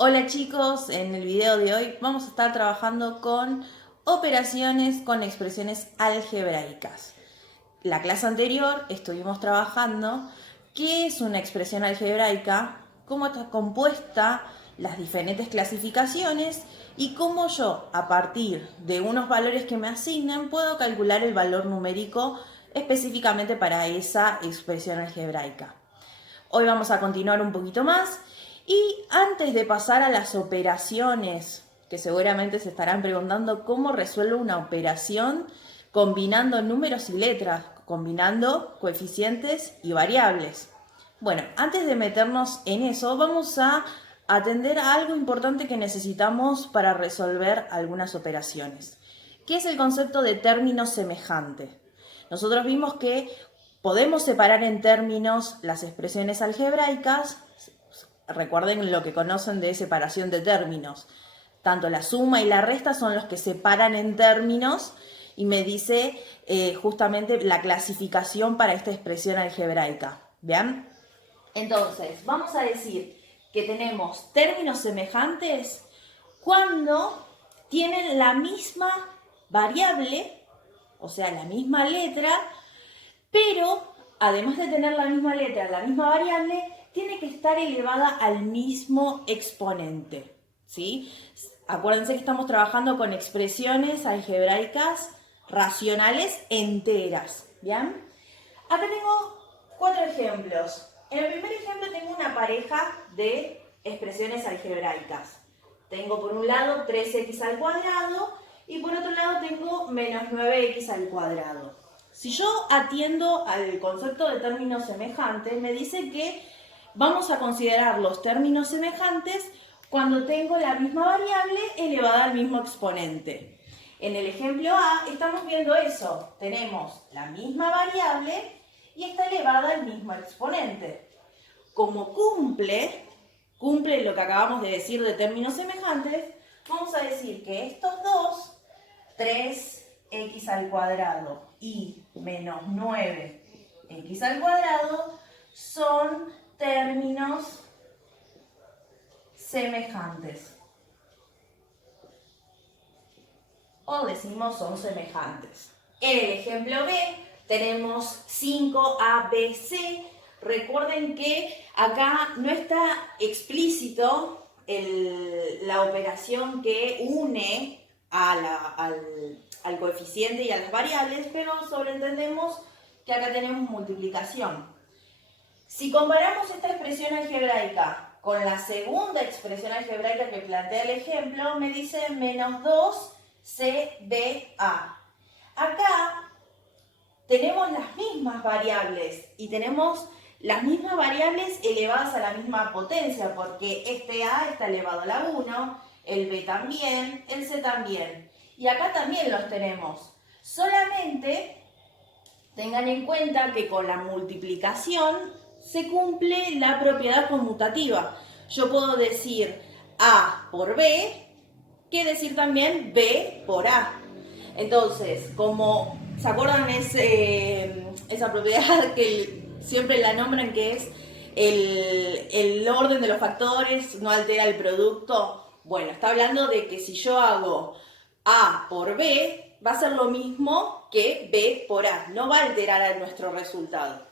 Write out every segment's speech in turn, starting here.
Hola chicos, en el video de hoy vamos a estar trabajando con operaciones con expresiones algebraicas. La clase anterior estuvimos trabajando qué es una expresión algebraica, cómo está compuesta, las diferentes clasificaciones y cómo yo, a partir de unos valores que me asignan, puedo calcular el valor numérico específicamente para esa expresión algebraica. Hoy vamos a continuar un poquito más y antes de pasar a las operaciones, que seguramente se estarán preguntando cómo resuelvo una operación combinando números y letras, combinando coeficientes y variables. Bueno, antes de meternos en eso, vamos a atender a algo importante que necesitamos para resolver algunas operaciones, que es el concepto de término semejante. Nosotros vimos que podemos separar en términos las expresiones algebraicas. Recuerden lo que conocen de separación de términos. Tanto la suma y la resta son los que separan en términos y me dice justamente la clasificación para esta expresión algebraica. ¿Vean? Entonces, vamos a decir que tenemos términos semejantes cuando tienen la misma variable, o sea, la misma letra, pero además de tener la misma letra, la misma variable, tiene que estar elevada al mismo exponente, ¿sí? Acuérdense que estamos trabajando con expresiones algebraicas racionales enteras, ¿bien? Acá tengo 4 ejemplos. En el primer ejemplo tengo una pareja de expresiones algebraicas. Tengo por un lado 3x al cuadrado y por otro lado tengo menos 9x al cuadrado. Si yo atiendo al concepto de términos semejantes, me dice que vamos a considerar los términos semejantes cuando tengo la misma variable elevada al mismo exponente. En el ejemplo A estamos viendo eso. Tenemos la misma variable y está elevada al mismo exponente. Como cumple lo que acabamos de decir de términos semejantes, vamos a decir que estos dos, 3x al cuadrado y menos 9x al cuadrado, son términos semejantes. O decimos son semejantes. En el ejemplo B tenemos 5ABC. Recuerden que acá no está explícito la operación que une al coeficiente y a las variables, pero sobreentendemos que acá tenemos multiplicación. Si comparamos esta expresión algebraica con la segunda expresión algebraica que plantea el ejemplo, me dice menos 2CBA. Acá tenemos las mismas variables y tenemos las mismas variables elevadas a la misma potencia, porque este A está elevado a la 1, el B también, el C también. Y acá también los tenemos. Solamente tengan en cuenta que con la multiplicación se cumple la propiedad conmutativa. Yo puedo decir A por B, que decir también B por A. Entonces, como ¿se acuerdan esa propiedad que siempre la nombran, que es el orden de los factores no altera el producto? Bueno, está hablando de que si yo hago A por B, va a ser lo mismo que B por A. No va a alterar a nuestro resultado.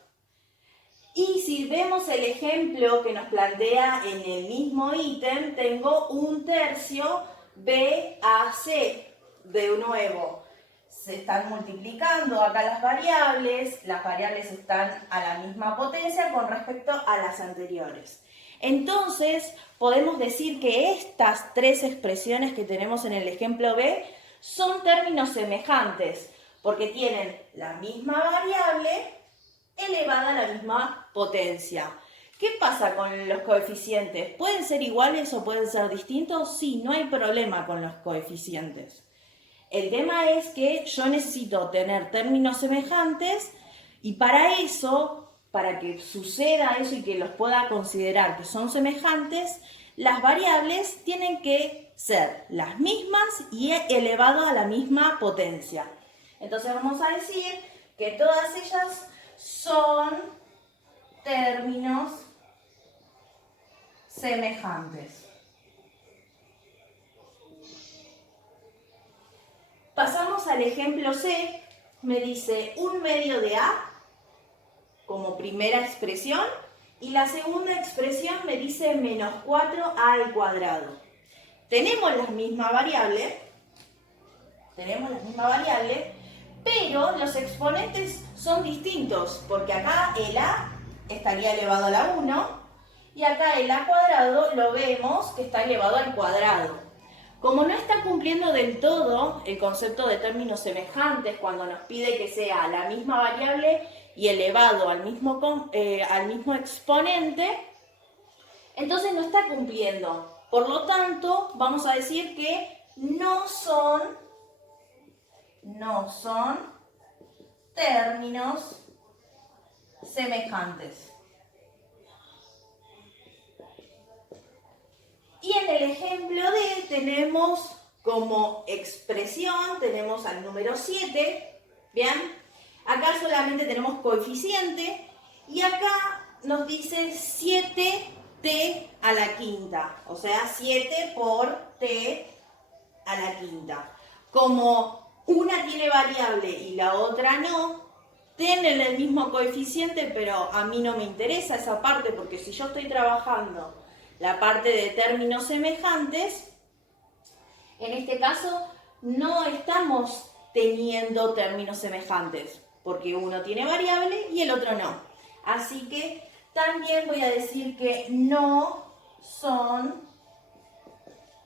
Y si vemos el ejemplo que nos plantea en el mismo ítem, tengo 1/3 BAC. De nuevo, se están multiplicando acá las variables están a la misma potencia con respecto a las anteriores. Entonces, podemos decir que estas 3 expresiones que tenemos en el ejemplo B son términos semejantes, porque tienen la misma variable elevada a la misma potencia. ¿Qué pasa con los coeficientes? ¿Pueden ser iguales o pueden ser distintos? Sí, no hay problema con los coeficientes. El tema es que yo necesito tener términos semejantes y para eso, para que suceda eso y que los pueda considerar que son semejantes, las variables tienen que ser las mismas y elevado a la misma potencia. Entonces vamos a decir que todas ellas son términos semejantes. Pasamos al ejemplo C. Me dice 1/2 de A como primera expresión y la segunda expresión me dice -4A al cuadrado. Tenemos la misma variable, pero los exponentes son distintos, porque acá el A estaría elevado a la 1 y acá el A cuadrado lo vemos que está elevado al cuadrado. Como no está cumpliendo del todo el concepto de términos semejantes cuando nos pide que sea la misma variable y elevado al mismo exponente, entonces no está cumpliendo. Por lo tanto, vamos a decir que no son términos semejantes. Y en el ejemplo D tenemos como expresión, tenemos al número 7, ¿bien? Acá solamente tenemos coeficiente y acá nos dice 7t a la quinta, o sea, 7 por t a la quinta. Como una tiene variable y la otra no, tienen el mismo coeficiente, pero a mí no me interesa esa parte porque si yo estoy trabajando la parte de términos semejantes, en este caso no estamos teniendo términos semejantes, porque uno tiene variable y el otro no. Así que también voy a decir que no son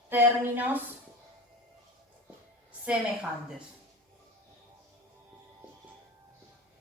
términos semejantes.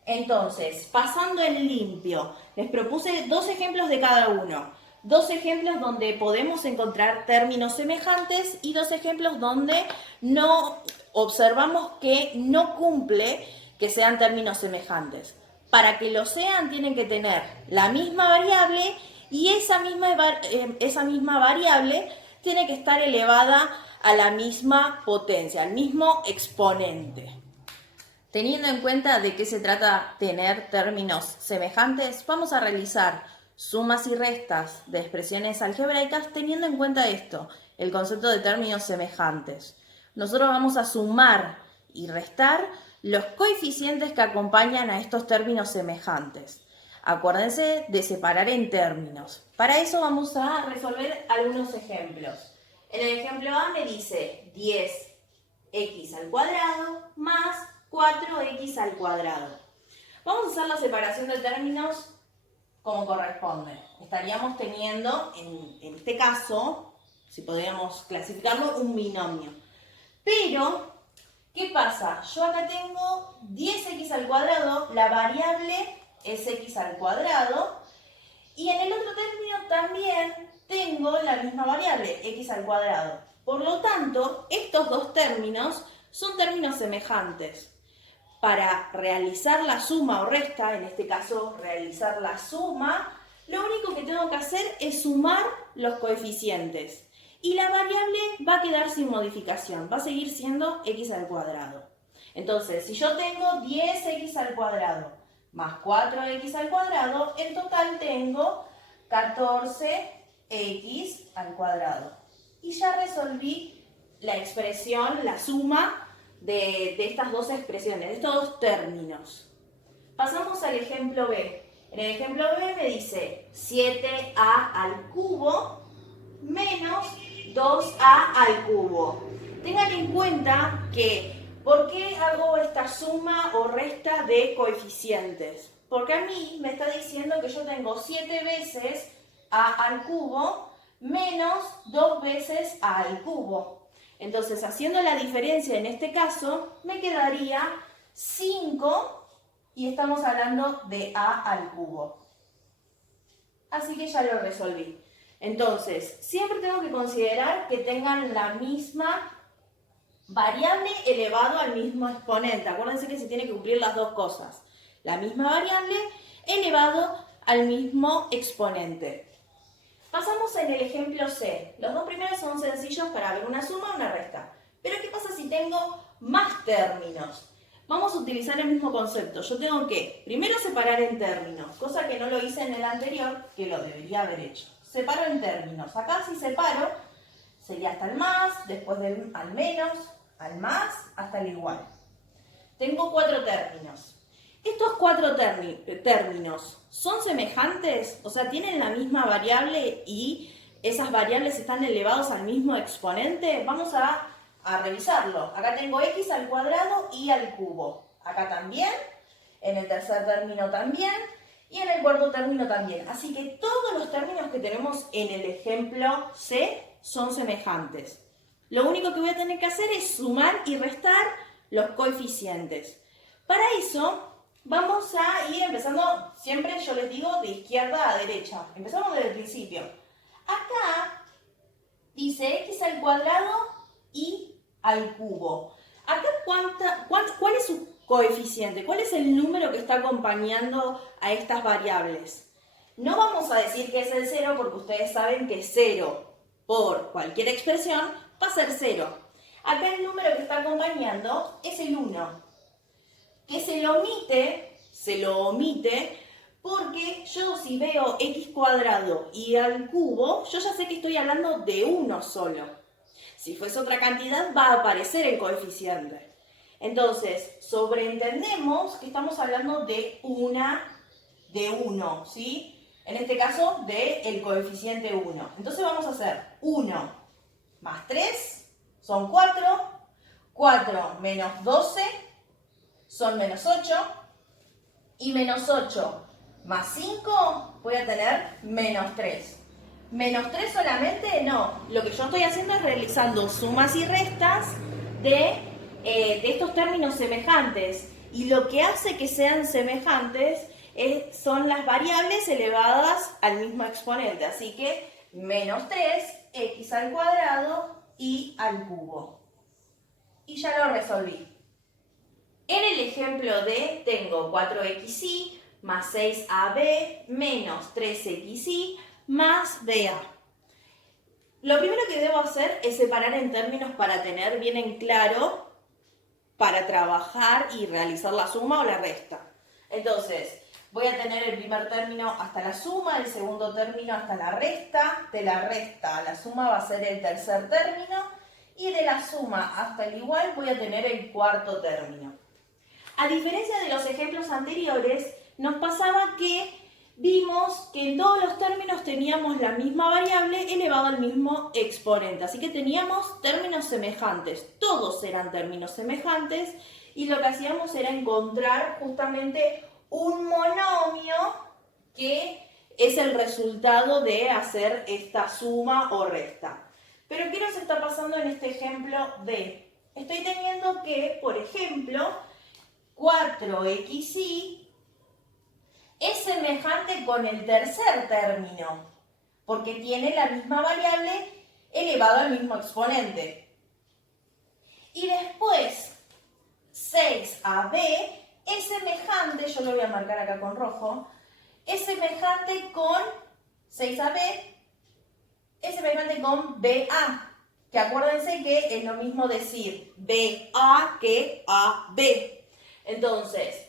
Entonces, pasando en limpio, les propuse 2 ejemplos de cada uno. 2 ejemplos donde podemos encontrar términos semejantes y 2 ejemplos donde no observamos que no cumple que sean términos semejantes. Para que lo sean tienen que tener la misma variable y esa misma variable tiene que estar elevada a la misma potencia, al mismo exponente. Teniendo en cuenta de qué se trata tener términos semejantes, vamos a realizar sumas y restas de expresiones algebraicas teniendo en cuenta esto, el concepto de términos semejantes. Nosotros vamos a sumar y restar los coeficientes que acompañan a estos términos semejantes. Acuérdense de separar en términos. Para eso vamos a resolver algunos ejemplos. En el ejemplo A me dice 10x al cuadrado más 4x al cuadrado. Vamos a hacer la separación de términos como corresponde. Estaríamos teniendo, en este caso, si podríamos clasificarlo, un binomio. Pero, ¿qué pasa? Yo acá tengo 10x al cuadrado, la variable es x al cuadrado, y en el otro término también tengo la misma variable, x al cuadrado. Por lo tanto, estos 2 términos son términos semejantes. Para realizar la suma o resta, en este caso realizar la suma, lo único que tengo que hacer es sumar los coeficientes. Y la variable va a quedar sin modificación, va a seguir siendo x al cuadrado. Entonces, si yo tengo 10x al cuadrado más 4x al cuadrado, en total tengo 14x al cuadrado. Y ya resolví la expresión, la suma de estas 2 expresiones, de estos 2 términos. Pasamos al ejemplo B. En el ejemplo B me dice 7a al cubo menos 2a al cubo. Tengan en cuenta que, ¿por qué hago esta suma o resta de coeficientes? Porque a mí me está diciendo que yo tengo 7 veces a al cubo menos 2 veces a al cubo. Entonces, haciendo la diferencia en este caso, me quedaría 5 y estamos hablando de a al cubo. Así que ya lo resolví. Entonces, siempre tengo que considerar que tengan la misma variable elevado al mismo exponente. Acuérdense que se tiene que cumplir las 2 cosas. La misma variable elevado al mismo exponente. Pasamos en el ejemplo C. Los 2 primeros son sencillos para ver una suma o una resta. Pero ¿qué pasa si tengo más términos? Vamos a utilizar el mismo concepto. Yo tengo que primero separar en términos, cosa que no lo hice en el anterior, que lo debería haber hecho. Separo en términos. Acá si separo, sería hasta el más, después del al menos, al más, hasta el igual. tengo 4 términos. Estos 4 términos son semejantes, o sea, tienen la misma variable y esas variables están elevados al mismo exponente. Vamos a revisarlo. Acá tengo x al cuadrado y al cubo. Acá también, en el tercer término también y en el cuarto término también. Así que todos los términos que tenemos en el ejemplo C son semejantes. Lo único que voy a tener que hacer es sumar y restar los coeficientes. Para eso vamos a ir empezando, siempre yo les digo, de izquierda a derecha. Empezamos desde el principio. Acá dice x al cuadrado y al cubo. Acá, ¿cuál es su coeficiente? ¿Cuál es el número que está acompañando a estas variables? No vamos a decir que es el 0 porque ustedes saben que 0 por cualquier expresión va a ser 0. Acá el número que está acompañando es el 1. Que se lo omite porque yo si veo x cuadrado y al cubo, yo ya sé que estoy hablando de uno solo. Si fuese otra cantidad va a aparecer el coeficiente. Entonces, sobreentendemos que estamos hablando de uno, ¿sí? En este caso, del coeficiente 1. Entonces vamos a hacer 1 más 3 son 4, 4 menos 12 son menos 8, y menos 8 más 5 voy a tener menos 3. ¿Menos 3 solamente? No. Lo que yo estoy haciendo es realizando sumas y restas de estos términos semejantes. Y lo que hace que sean semejantes son las variables elevadas al mismo exponente. Así que menos 3, x al cuadrado y al cubo. Y ya lo resolví. En el ejemplo D tengo 4xy más 6ab menos 3xy más BA. Lo primero que debo hacer es separar en términos para tener bien en claro, para trabajar y realizar la suma o la resta. Entonces, voy a tener el primer término hasta la suma, el segundo término hasta la resta, de la resta a la suma va a ser el tercer término, y de la suma hasta el igual voy a tener el cuarto término. A diferencia de los ejemplos anteriores, nos pasaba que vimos que en todos los términos teníamos la misma variable elevada al mismo exponente. Así que teníamos términos semejantes. Todos eran términos semejantes y lo que hacíamos era encontrar justamente un monomio que es el resultado de hacer esta suma o resta. Pero ¿qué nos está pasando en este ejemplo D? Estoy teniendo que, por ejemplo, 4xy es semejante con el tercer término, porque tiene la misma variable elevada al mismo exponente. Y después, 6ab es semejante, yo lo voy a marcar acá con rojo, es semejante con 6ab, es semejante con BA, que acuérdense que es lo mismo decir BA que AB. Entonces,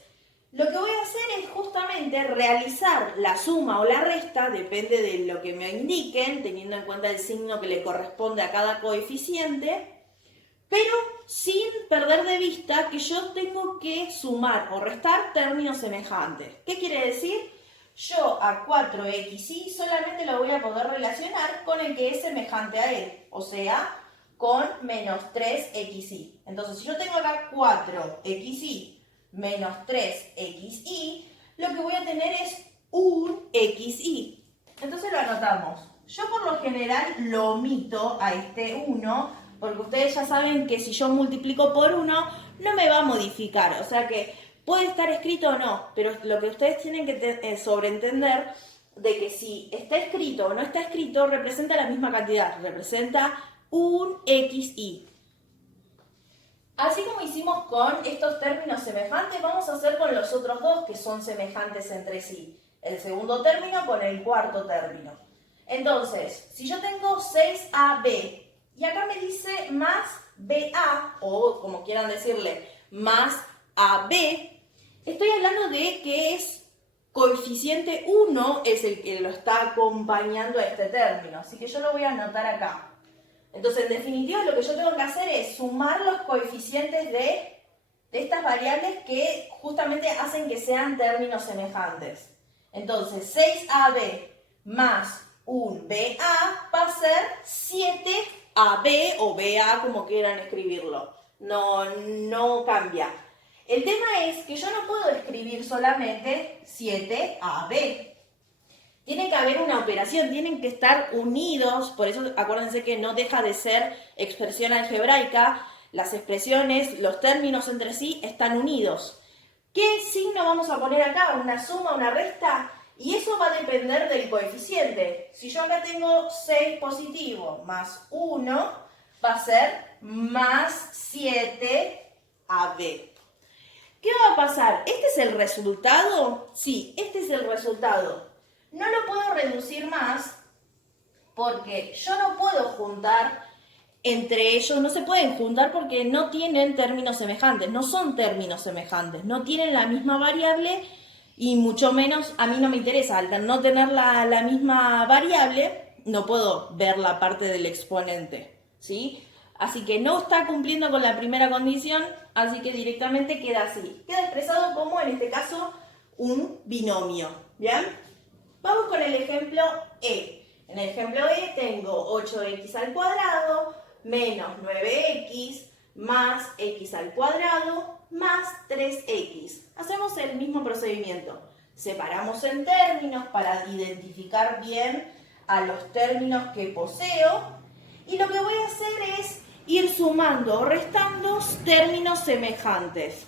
lo que voy a hacer es justamente realizar la suma o la resta, depende de lo que me indiquen, teniendo en cuenta el signo que le corresponde a cada coeficiente, pero sin perder de vista que yo tengo que sumar o restar términos semejantes. ¿Qué quiere decir? Yo a 4xy solamente lo voy a poder relacionar con el que es semejante a él, o sea, con menos 3xy. Entonces, si yo tengo acá 4xy menos 3xy, lo que voy a tener es un xy. Entonces lo anotamos. Yo por lo general lo omito a este 1, porque ustedes ya saben que si yo multiplico por 1, no me va a modificar. O sea que puede estar escrito o no, pero lo que ustedes tienen que sobreentender de que si está escrito o no está escrito, representa la misma cantidad, representa un xy. Así como hicimos con estos términos semejantes, vamos a hacer con los otros dos que son semejantes entre sí. El segundo término con el cuarto término. Entonces, si yo tengo 6ab y acá me dice más ba, o como quieran decirle, más ab, estoy hablando de que es coeficiente 1 es el que lo está acompañando a este término. Así que yo lo voy a anotar acá. Entonces, en definitiva, lo que yo tengo que hacer es sumar los coeficientes de de estas variables que justamente hacen que sean términos semejantes. Entonces, 6AB más un BA va a ser 7AB o BA, como quieran escribirlo. No cambia. El tema es que yo no puedo escribir solamente 7AB. Tiene que haber una operación, tienen que estar unidos, por eso acuérdense que no deja de ser expresión algebraica, las expresiones, los términos entre sí están unidos. ¿Qué signo vamos a poner acá? ¿Una suma, una resta? Y eso va a depender del coeficiente. Si yo acá tengo 6 positivo más 1, va a ser más 7AB. ¿Qué va a pasar? ¿Este es el resultado? Sí, este es el resultado. No lo puedo reducir más porque yo no puedo juntar entre ellos, no se pueden juntar porque no tienen términos semejantes, no son términos semejantes, no tienen la misma variable y mucho menos a mí no me interesa. Al no tener la misma variable, no puedo ver la parte del exponente, ¿sí? Así que no está cumpliendo con la primera condición, así que directamente queda así. Queda expresado como, en este caso, un binomio, ¿bien? Vamos con el ejemplo E. En el ejemplo E tengo 8x al cuadrado menos 9x más x al cuadrado más 3x. Hacemos el mismo procedimiento. Separamos en términos para identificar bien a los términos que poseo. Y lo que voy a hacer es ir sumando o restando términos semejantes.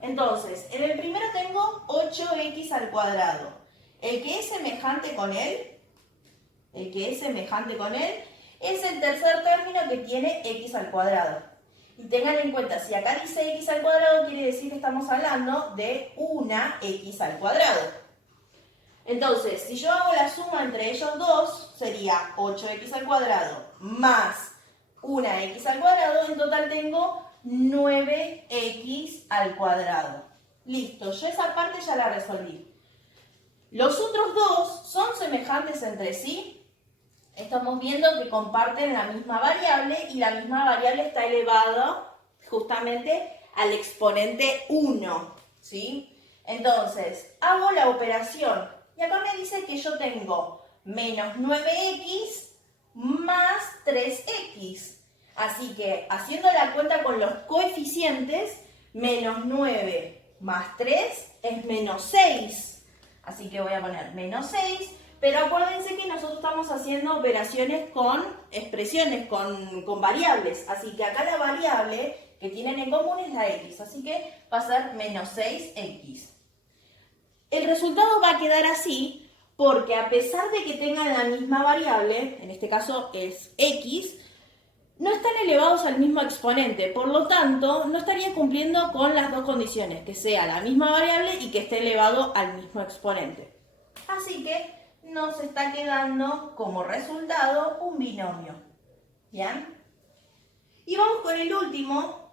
Entonces, en el primero tengo 8x al cuadrado. El que es semejante con él, es el tercer término que tiene x al cuadrado. Y tengan en cuenta, si acá dice x al cuadrado, quiere decir que estamos hablando de una x al cuadrado. Entonces, si yo hago la suma entre ellos dos, sería 8x al cuadrado más una x al cuadrado. En total tengo 9x al cuadrado. Listo, yo esa parte ya la resolví. Los otros dos son semejantes entre sí. Estamos viendo que comparten la misma variable y la misma variable está elevada justamente al exponente 1, ¿sí? Entonces, hago la operación y acá me dice que yo tengo menos 9x más 3x. Así que, haciendo la cuenta con los coeficientes, menos 9 más 3 es menos 6. Así que voy a poner menos 6, pero acuérdense que nosotros estamos haciendo operaciones con expresiones, con variables. Así que acá la variable que tienen en común es la x, así que va a ser menos 6x. El resultado va a quedar así porque a pesar de que tengan la misma variable, en este caso es x, no están elevados al mismo exponente, por lo tanto, no estaría cumpliendo con las dos condiciones, que sea la misma variable y que esté elevado al mismo exponente. Así que nos está quedando como resultado un binomio. ¿Bien? Y vamos con el último,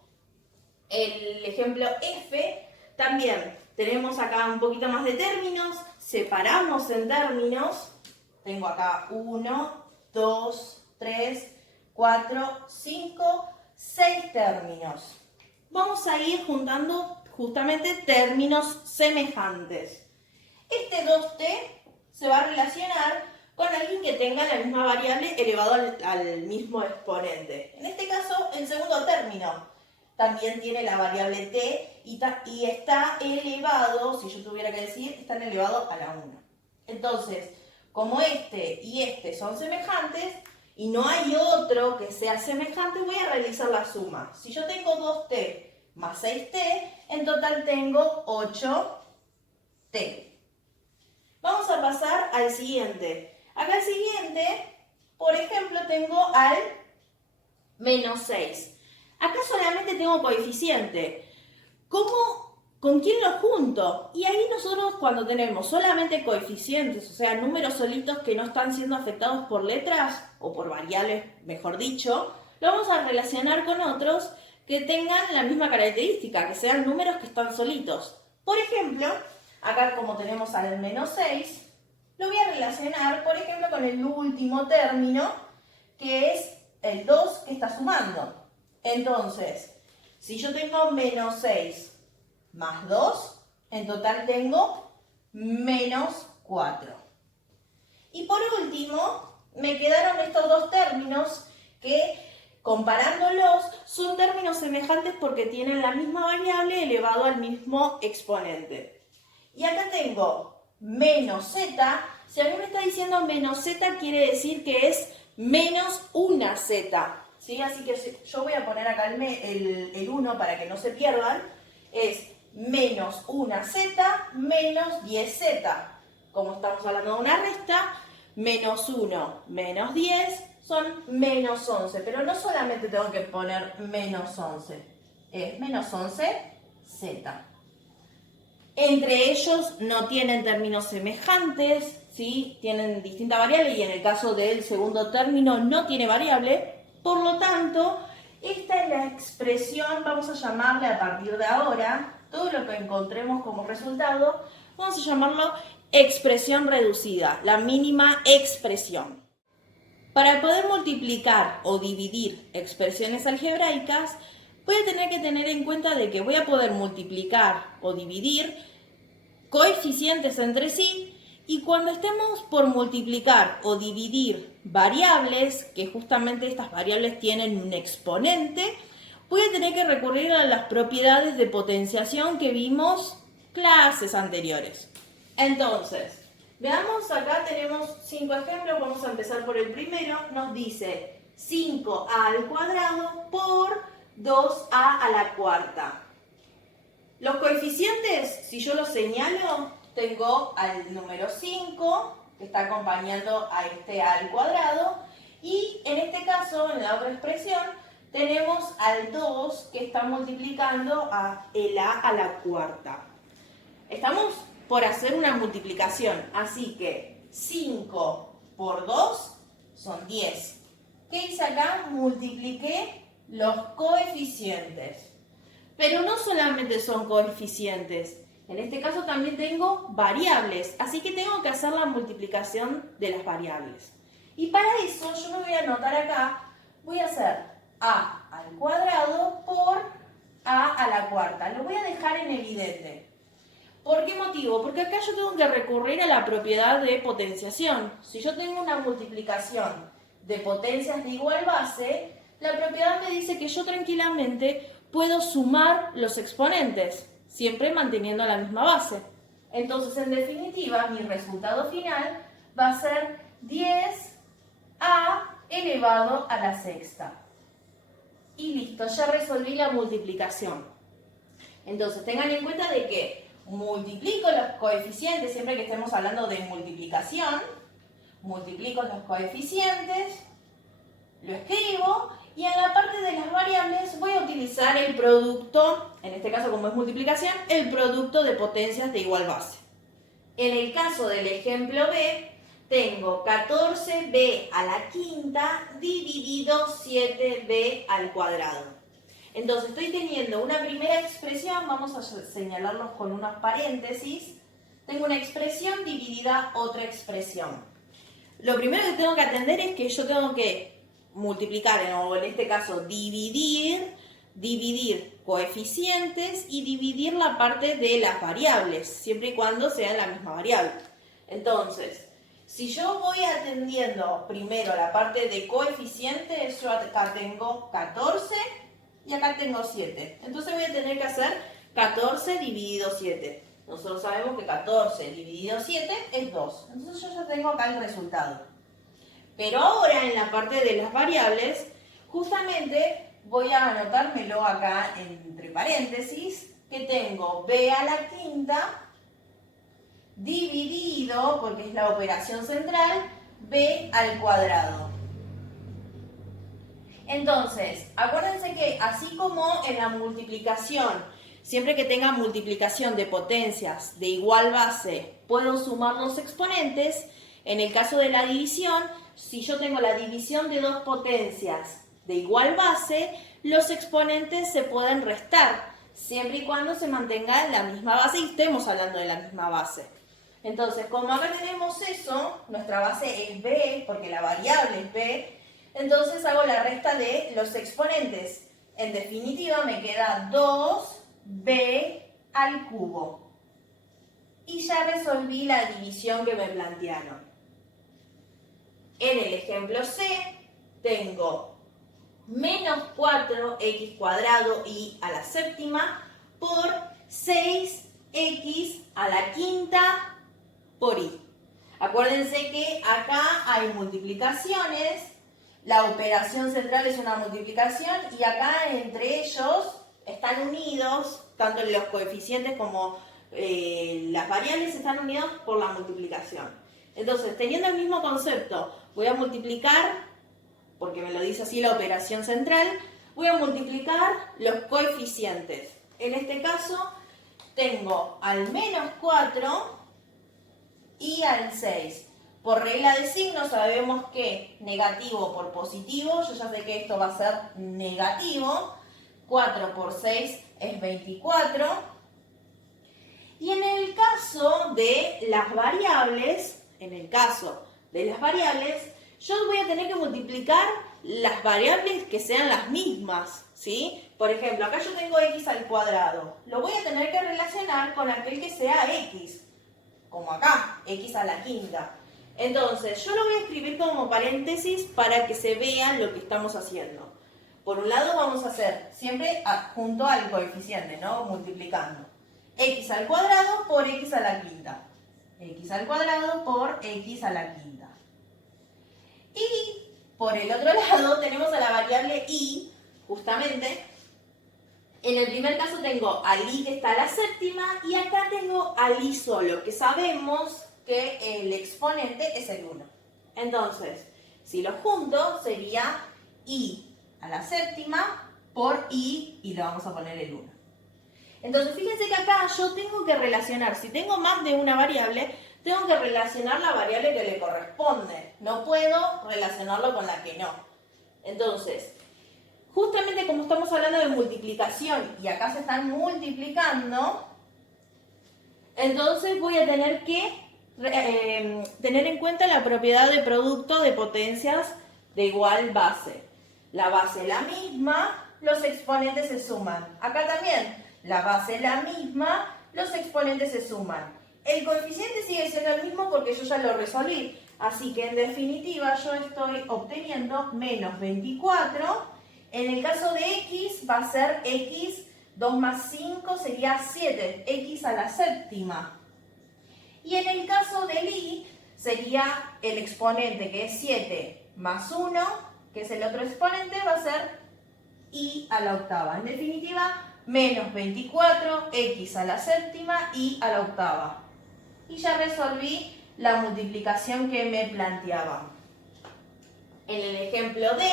el ejemplo F. También tenemos acá un poquito más de términos, separamos en términos. Tengo acá 1, 2, 3, 4, 5, 6 términos. Vamos a ir juntando justamente términos semejantes. Este 2t se va a relacionar con alguien que tenga la misma variable elevado al mismo exponente. En este caso, el segundo término también tiene la variable t y está elevado, si yo tuviera que decir, están elevados a la 1. Entonces, como este y este son semejantes, y no hay otro que sea semejante, voy a realizar la suma. Si yo tengo 2t más 6t, en total tengo 8t. Vamos a pasar al siguiente. Acá el siguiente, por ejemplo, tengo al menos 6. Acá solamente tengo coeficiente. ¿Con quién lo junto? Y ahí nosotros cuando tenemos solamente coeficientes, o sea, números solitos que no están siendo afectados por letras o por variables, mejor dicho, lo vamos a relacionar con otros que tengan la misma característica, que sean números que están solitos. Por ejemplo, acá como tenemos al menos 6, lo voy a relacionar, por ejemplo, con el último término, que es el 2 que está sumando. Entonces, Si yo tengo menos 6 más 2, en total tengo menos 4. Y por último, me quedaron estos dos términos que, comparándolos, son términos semejantes porque tienen la misma variable elevado al mismo exponente. Y acá tengo menos z. Si a mí me está diciendo menos z, quiere decir que es menos una z. ¿Sí? Así que yo voy a poner acá el 1 para que no se pierdan. Es menos una z menos 10z. Como estamos hablando de una resta, menos 1 menos 10 son menos 11. Pero no solamente tengo que poner menos 11. Es menos 11z. Entre ellos no tienen términos semejantes, ¿sí? Tienen distintas variables y en el caso del segundo término no tiene variable. Por lo tanto, esta es la expresión, vamos a llamarle a partir de ahora, todo lo que encontremos como resultado, vamos a llamarlo expresión reducida, la mínima expresión. Para poder multiplicar o dividir expresiones algebraicas, voy a tener que tener en cuenta de que voy a poder multiplicar o dividir coeficientes entre sí, y cuando estemos por multiplicar o dividir variables, que justamente estas variables tienen un exponente, voy a tener que recurrir a las propiedades de potenciación que vimos clases anteriores. Entonces, veamos, acá tenemos 5 ejemplos, vamos a empezar por el primero. Nos dice 5a al cuadrado por 2a a la cuarta. Los coeficientes, si yo los señalo, tengo al número 5, que está acompañando a este a al cuadrado, y en este caso, en la otra expresión, tenemos al 2, que está multiplicando a el a a la cuarta. Estamos por hacer una multiplicación, así que 5 por 2 son 10. ¿Qué hice acá? Multipliqué los coeficientes. Pero no solamente son coeficientes, en este caso también tengo variables, así que tengo que hacer la multiplicación de las variables. Y para eso yo me voy a anotar acá, voy a hacer a al cuadrado por a a la cuarta. Lo voy a dejar en evidente. ¿Por qué motivo? Porque acá yo tengo que recurrir a la propiedad de potenciación. Si yo tengo una multiplicación de potencias de igual base, la propiedad me dice que yo tranquilamente puedo sumar los exponentes, siempre manteniendo la misma base. Entonces, en definitiva, mi resultado final va a ser 10a elevado a la sexta. Y listo, ya resolví la multiplicación. Entonces, tengan en cuenta de que multiplico los coeficientes, siempre que estemos hablando de multiplicación, multiplico los coeficientes, lo escribo, y en la parte de las variables voy a utilizar el producto, en este caso como es multiplicación, el producto de potencias de igual base. En el caso del ejemplo B, tengo 14b a la quinta dividido 7b al cuadrado. Entonces estoy teniendo una primera expresión, vamos a señalarlos con unos paréntesis. Tengo una expresión dividida otra expresión. Lo primero que tengo que atender es que yo tengo que multiplicar, o en este caso dividir coeficientes y dividir la parte de las variables, siempre y cuando sean la misma variable. Entonces, si yo voy atendiendo primero la parte de coeficientes, yo acá tengo 14 y acá tengo 7. Entonces voy a tener que hacer 14 dividido 7. Nosotros sabemos que 14 dividido 7 es 2. Entonces yo ya tengo acá el resultado. Pero ahora en la parte de las variables, justamente voy a anotármelo acá entre paréntesis, que tengo b a la quinta dividido, porque es la operación central, b al cuadrado. Entonces, acuérdense que así como en la multiplicación, siempre que tenga multiplicación de potencias de igual base, puedo sumar los exponentes. En el caso de la división, si yo tengo la división de dos potencias de igual base, los exponentes se pueden restar, siempre y cuando se mantenga la misma base y estemos hablando de la misma base. Entonces, como acá tenemos eso, nuestra base es b, porque la variable es b, entonces hago la resta de los exponentes. En definitiva me queda 2b al cubo. Y ya resolví la división que me plantearon. En el ejemplo C tengo menos 4x cuadrado y a la séptima por 6x a la quinta por y. Acuérdense que acá hay multiplicaciones, la operación central es una multiplicación y acá entre ellos están unidos, tanto los coeficientes como las variables están unidas por la multiplicación. Entonces, teniendo el mismo concepto, voy a multiplicar, porque me lo dice así la operación central, voy a multiplicar los coeficientes. En este caso, tengo al menos 4 y al 6. Por regla de signos sabemos que negativo por positivo, yo ya sé que esto va a ser negativo. 4 por 6 es 24. Y en el caso de las variables, yo voy a tener que multiplicar las variables que sean las mismas, ¿sí? Por ejemplo, acá yo tengo x al cuadrado. Lo voy a tener que relacionar con aquel que sea x, como acá, x a la quinta. Entonces, yo lo voy a escribir como paréntesis para que se vea lo que estamos haciendo. Por un lado vamos a hacer siempre junto al coeficiente, ¿no? Multiplicando. X al cuadrado por x a la quinta. X al cuadrado por x a la quinta. Y por el otro lado tenemos a la variable y, justamente. En el primer caso tengo al i que está a la séptima y acá tengo al i solo, que sabemos que el exponente es el 1. Entonces, si lo junto sería i a la séptima por i y le vamos a poner el 1. Entonces, fíjense que acá yo tengo que relacionar, si tengo más de una variable, tengo que relacionar la variable que le corresponde. No puedo relacionarlo con la que no. Entonces, justamente como estamos hablando de multiplicación y acá se están multiplicando, entonces voy a tener que tener en cuenta la propiedad de producto de potencias de igual base. La base es la misma, los exponentes se suman. Acá también, la base es la misma, los exponentes se suman. El coeficiente sigue siendo el mismo porque yo ya lo resolví. Así que en definitiva yo estoy obteniendo menos 24. En el caso de x va a ser x, 2 más 5 sería 7, x a la séptima. Y en el caso del i sería el exponente que es 7 más 1, que es el otro exponente, va a ser i a la octava. En definitiva, menos 24, x a la séptima, i a la octava. Y ya resolví la multiplicación que me planteaba. En el ejemplo D,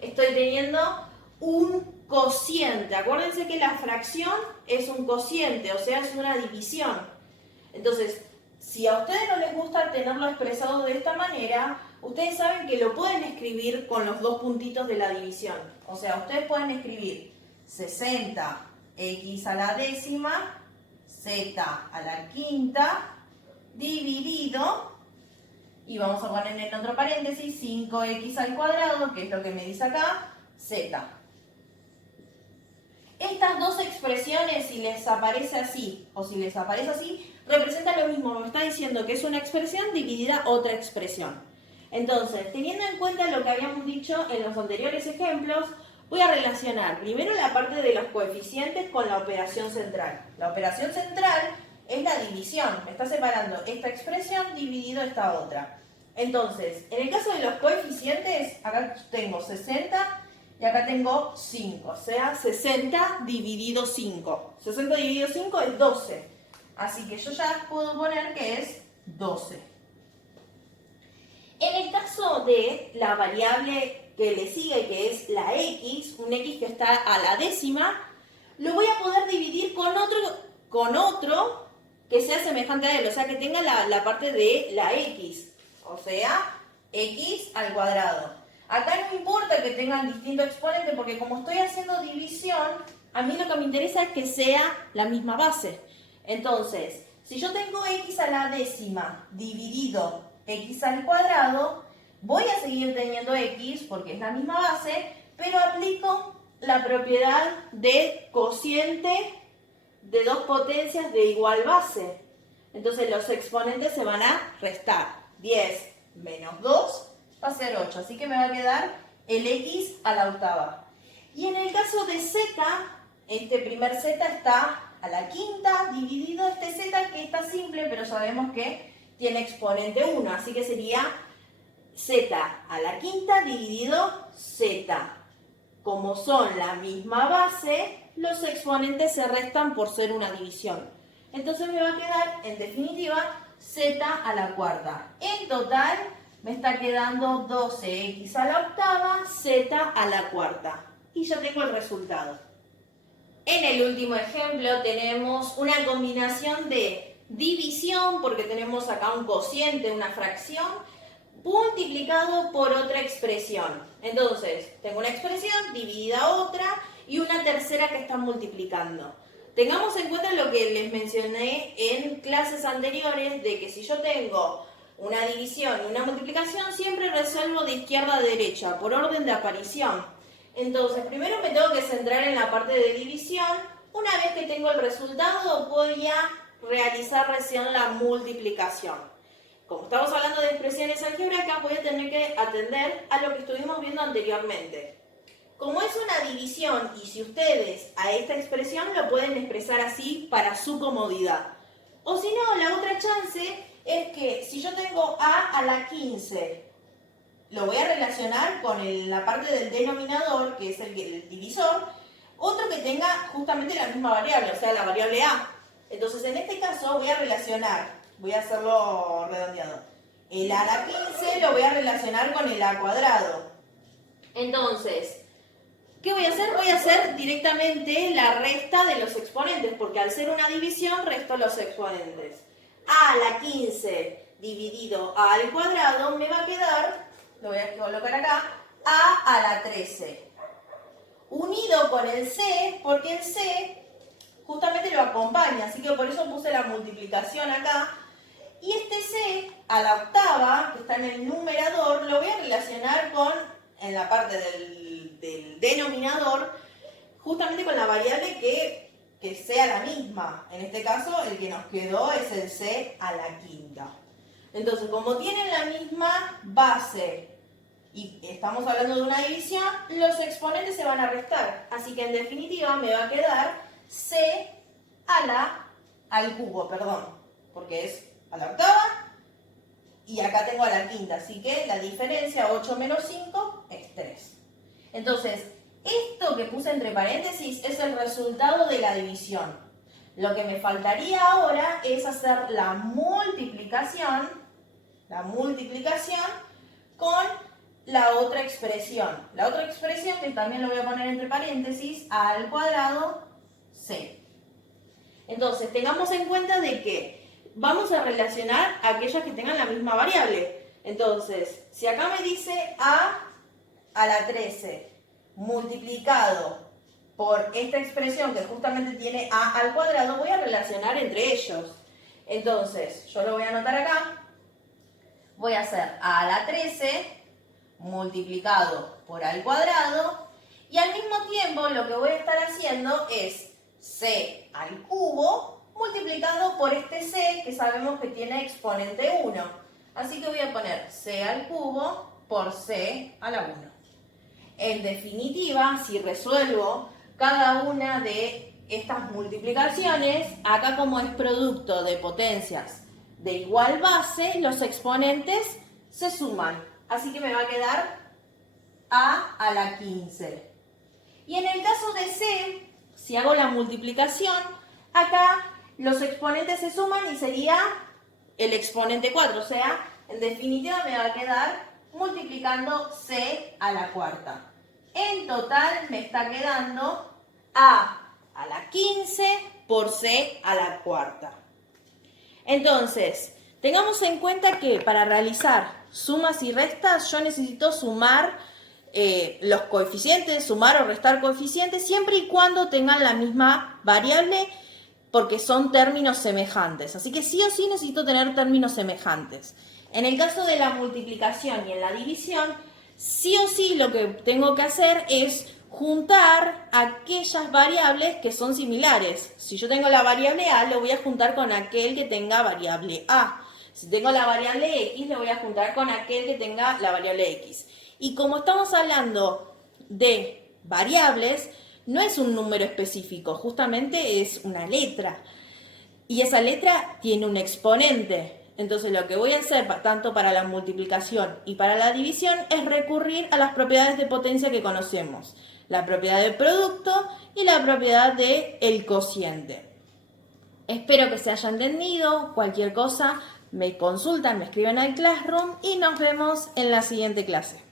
estoy teniendo un cociente. Acuérdense que la fracción es un cociente, o sea, es una división. Entonces, si a ustedes no les gusta tenerlo expresado de esta manera, ustedes saben que lo pueden escribir con los dos puntitos de la división. O sea, ustedes pueden escribir 60x a la décima, z a la quinta, dividido, y vamos a poner en otro paréntesis 5x al cuadrado, que es lo que me dice acá, z. Estas dos expresiones, si les aparece así o si les aparece así, representan lo mismo. Me está diciendo que es una expresión dividida otra expresión. Entonces, teniendo en cuenta lo que habíamos dicho en los anteriores ejemplos, voy a relacionar primero la parte de los coeficientes con la operación central. La operación central es la división. Me está separando esta expresión dividido esta otra. Entonces, en el caso de los coeficientes, acá tengo 60 y acá tengo 5. O sea, 60 dividido 5. 60 dividido 5 es 12. Así que yo ya puedo poner que es 12. En el caso de la variable que le sigue, que es la x, un x que está a la décima, lo voy a poder dividir con otro que sea semejante a él, o sea, que tenga la parte de la x, o sea, x al cuadrado. Acá no importa que tengan distinto exponente, porque como estoy haciendo división, a mí lo que me interesa es que sea la misma base. Entonces, si yo tengo x a la décima dividido x al cuadrado, voy a seguir teniendo x porque es la misma base, pero aplico la propiedad de cociente de dos potencias de igual base. Entonces los exponentes se van a restar. 10 menos 2 va a ser 8. Así que me va a quedar el x a la octava. Y en el caso de z, este primer z está a la quinta dividido este z, que está simple, pero sabemos que tiene exponente 1. Así que sería z a la quinta dividido z. Como son la misma base, los exponentes se restan por ser una división. Entonces me va a quedar, en definitiva, z a la cuarta. En total me está quedando 12x a la octava, z a la cuarta. Y ya tengo el resultado. En el último ejemplo tenemos una combinación de división, porque tenemos acá un cociente, una fracción, multiplicado por otra expresión. Entonces, tengo una expresión dividida a otra y una tercera que está multiplicando. Tengamos en cuenta lo que les mencioné en clases anteriores, de que si yo tengo una división y una multiplicación, siempre resuelvo de izquierda a derecha, por orden de aparición. Entonces, primero me tengo que centrar en la parte de división. Una vez que tengo el resultado, voy a realizar recién la multiplicación. Como estamos hablando de expresiones algebraicas, voy a tener que atender a lo que estuvimos viendo anteriormente. Como es una división, y si ustedes a esta expresión lo pueden expresar así para su comodidad. O si no, la otra chance es que si yo tengo a la 15, lo voy a relacionar con la parte del denominador, que es el divisor, otro que tenga justamente la misma variable, o sea, la variable a. Entonces, en este caso voy a relacionar, voy a hacerlo redondeado, el a la 15 lo voy a relacionar con el a cuadrado. Entonces, ¿qué voy a hacer? Voy a hacer directamente la resta de los exponentes, porque al ser una división, resto los exponentes. A la 15 dividido a al cuadrado me va a quedar, lo voy a colocar acá, a la 13. Unido con el c, porque el c justamente lo acompaña, así que por eso puse la multiplicación acá. Y este c a la octava, que está en el numerador, lo voy a relacionar en la parte del denominador, justamente con la variable que sea la misma. En este caso, el que nos quedó es el c a la quinta. Entonces, como tienen la misma base y estamos hablando de una división, los exponentes se van a restar. Así que, en definitiva, me va a quedar c al cubo, porque es a la octava y acá tengo a la quinta. Así que la diferencia, 8 menos 5, es 3. Entonces, esto que puse entre paréntesis es el resultado de la división. Lo que me faltaría ahora es hacer la multiplicación con la otra expresión. La otra expresión, que también lo voy a poner entre paréntesis, a al cuadrado c. Entonces, tengamos en cuenta de que vamos a relacionar aquellas que tengan la misma variable. Entonces, si acá me dice a la 13 multiplicado por esta expresión que justamente tiene a al cuadrado, voy a relacionar entre ellos. Entonces, yo lo voy a anotar acá. Voy a hacer a la 13 multiplicado por a al cuadrado, y al mismo tiempo lo que voy a estar haciendo es c al cubo multiplicado por este c que sabemos que tiene exponente 1. Así que voy a poner c al cubo por c a la 1. En definitiva, si resuelvo cada una de estas multiplicaciones, acá como es producto de potencias de igual base, los exponentes se suman. Así que me va a quedar a la 15. Y en el caso de c, si hago la multiplicación, acá los exponentes se suman y sería el exponente 4. O sea, en definitiva me va a quedar multiplicando c a la cuarta. En total me está quedando a la 15 por c a la cuarta. Entonces, tengamos en cuenta que para realizar sumas y restas yo necesito sumar los coeficientes, sumar o restar coeficientes, siempre y cuando tengan la misma variable, porque son términos semejantes. Así que sí o sí necesito tener términos semejantes. En el caso de la multiplicación y en la división, sí o sí lo que tengo que hacer es juntar aquellas variables que son similares. Si yo tengo la variable A, lo voy a juntar con aquel que tenga variable A. Si tengo la variable X, lo voy a juntar con aquel que tenga la variable X. Y como estamos hablando de variables, no es un número específico, justamente es una letra. Y esa letra tiene un exponente. Entonces lo que voy a hacer tanto para la multiplicación y para la división es recurrir a las propiedades de potencia que conocemos. La propiedad del producto y la propiedad del cociente. Espero que se haya entendido. Cualquier cosa me consultan, me escriben al Classroom y nos vemos en la siguiente clase.